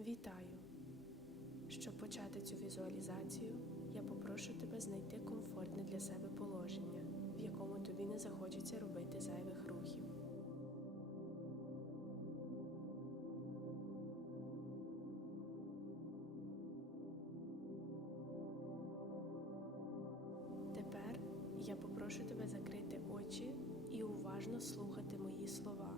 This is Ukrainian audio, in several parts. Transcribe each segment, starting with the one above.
Вітаю! Щоб почати цю візуалізацію, я попрошу тебе знайти комфортне для себе положення, в якому тобі не захочеться робити зайвих рухів. Тепер я попрошу тебе закрити очі і уважно слухати мої слова.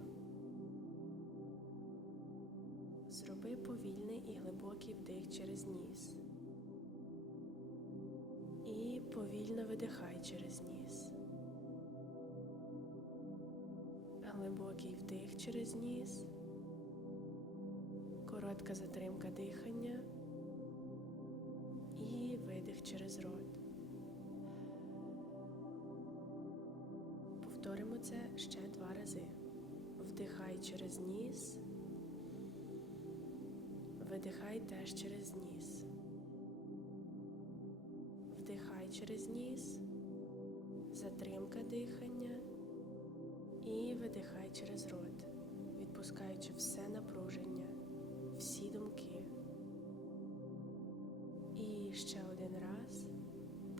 І глибокий вдих через ніс. І повільно видихай через ніс. Глибокий вдих через ніс. Коротка затримка дихання. І видих через рот. Повторимо це ще два рази. Вдихай через ніс. Видихай теж через ніс. Вдихай через ніс, затримка дихання і видихай через рот, відпускаючи все напруження, всі думки. І ще один раз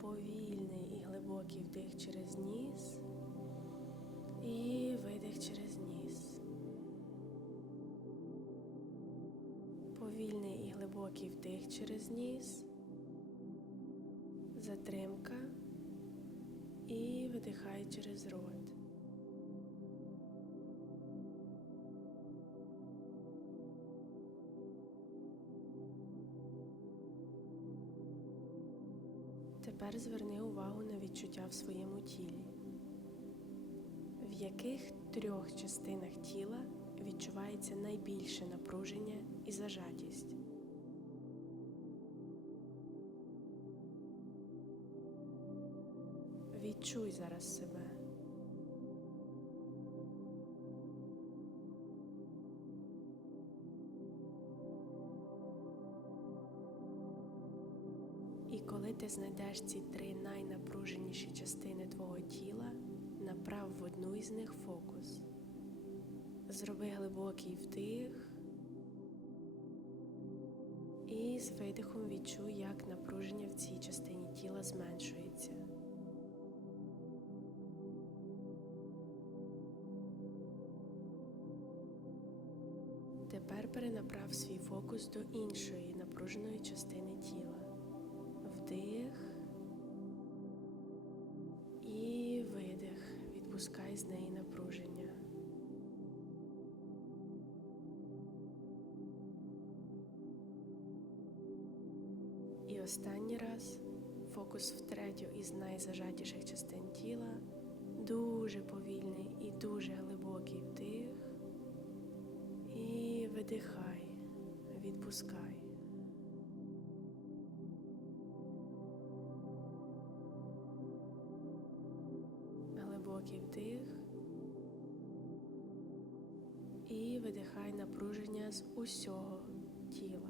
повільний і глибокий вдих через глибокий вдих через ніс, затримка і видихай через рот. Тепер зверни увагу на відчуття в своєму тілі. В яких трьох частинах тіла відчувається найбільше напруження і зажатість? Відчуй зараз себе. І коли ти знайдеш ці три найнапруженіші частини твого тіла, направ в одну із них фокус. Зроби глибокий вдих і з видихом відчуй, як напруження в цій частині тіла зменшується. Перенаправ свій фокус до іншої напруженої частини тіла. Вдих і видих. Відпускай з неї напруження. І останній раз фокус в третю із найзажатіших частин тіла. Відпускай. Глибокий вдих. І видихай напруження з усього тіла.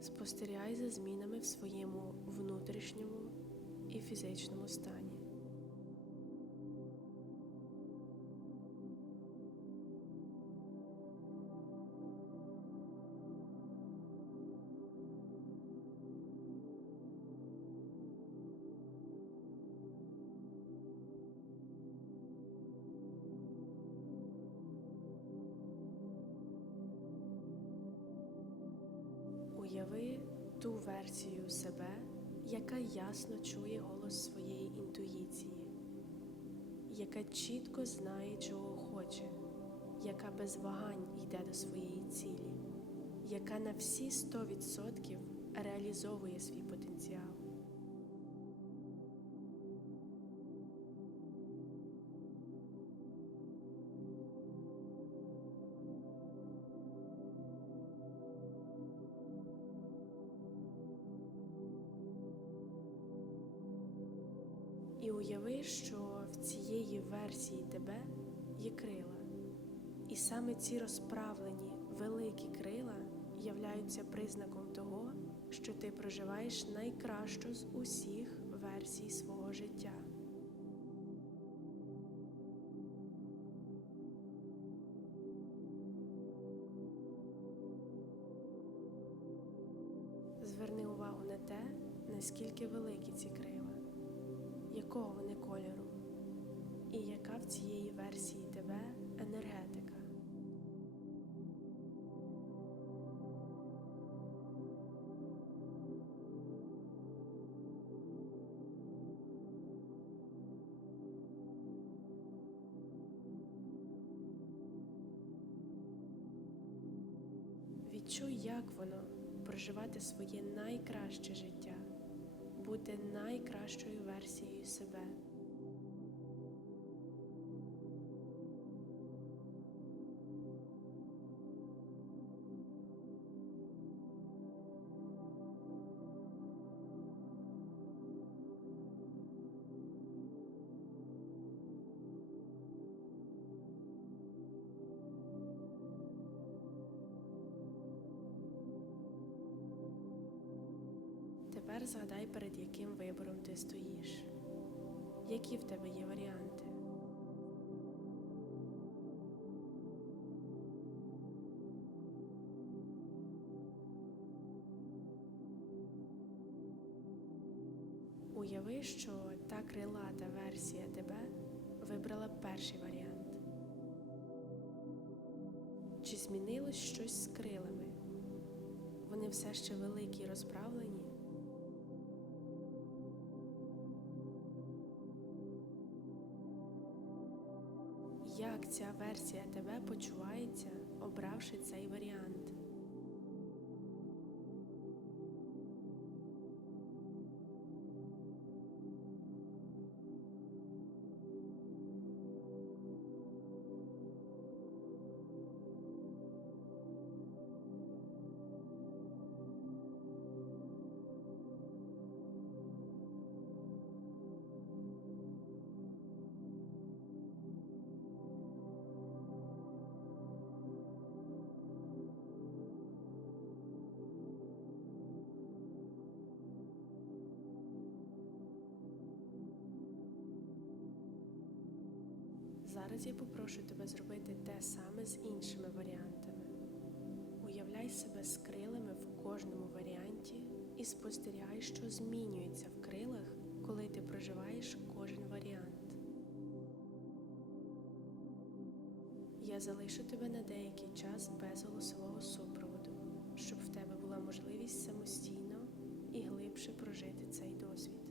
Спостерігай за змінами в своєму внутрішньому і фізичному стані. Уяви ту версію себе, яка ясно чує голос своєї інтуїції, яка чітко знає, чого хоче, яка без вагань йде до своєї цілі, яка на всі 100% реалізовує свій потенціал. уяви, що в цієї версії тебе є крила, і саме ці розправлені великі крила являються признаком того, що ти проживаєш найкращу з усіх версій свого життя. Зверни увагу на те, наскільки великі ці крила якого вони кольору, і яка в цієї версії тебе енергетика. Відчуй, як воно проживати своє найкраще життя, бути найкращою версією себе. Тепер згадай, перед яким вибором ти стоїш. Які в тебе є варіанти? Уяви, що та крилата версія тебе вибрала перший варіант. Чи змінилось щось з крилами? Вони все ще великі і розправлені? Як ця версія тебе почувається, обравши цей варіант? Зараз я попрошу тебе зробити те саме з іншими варіантами. Уявляй себе з крилами в кожному варіанті і спостерігай, що змінюється в крилах, коли ти проживаєш кожен варіант. Я залишу тебе на деякий час без голосового супроводу, щоб в тебе була можливість самостійно і глибше прожити цей досвід.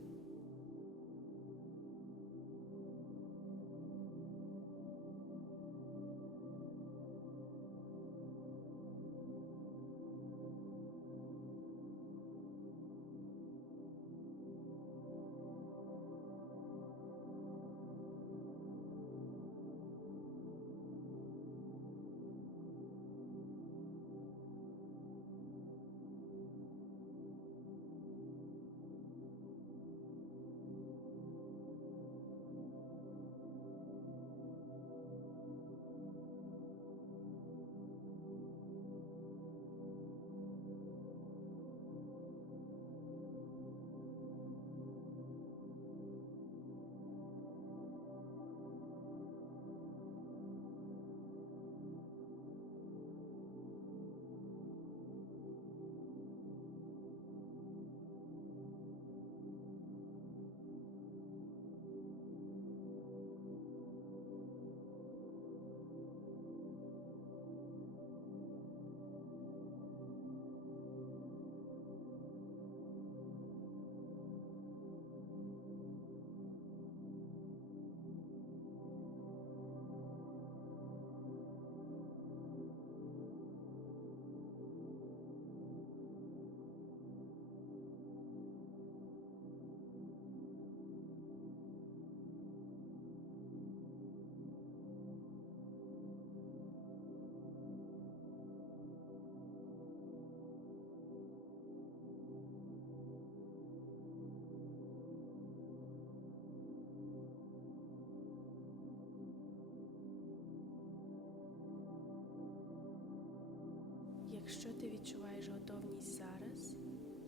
Якщо ти відчуваєш готовність зараз,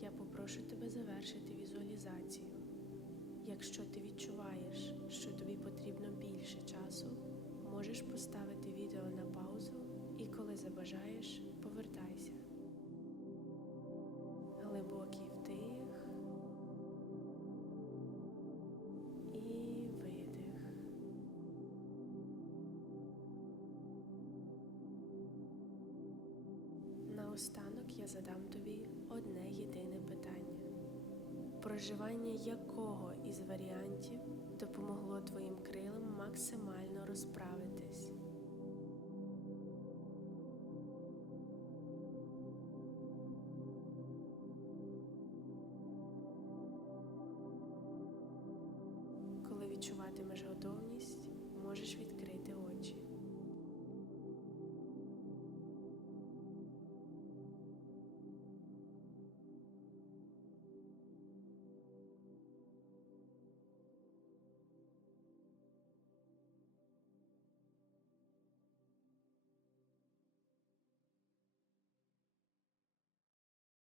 я попрошу тебе завершити візуалізацію. Якщо ти відчуваєш, що тобі потрібно більше часу, можеш поставити відео на паузу і коли забажаєш, наостанок я задам тобі одне єдине питання: проживання якого із варіантів допомогло твоїм крилам максимально розправитись?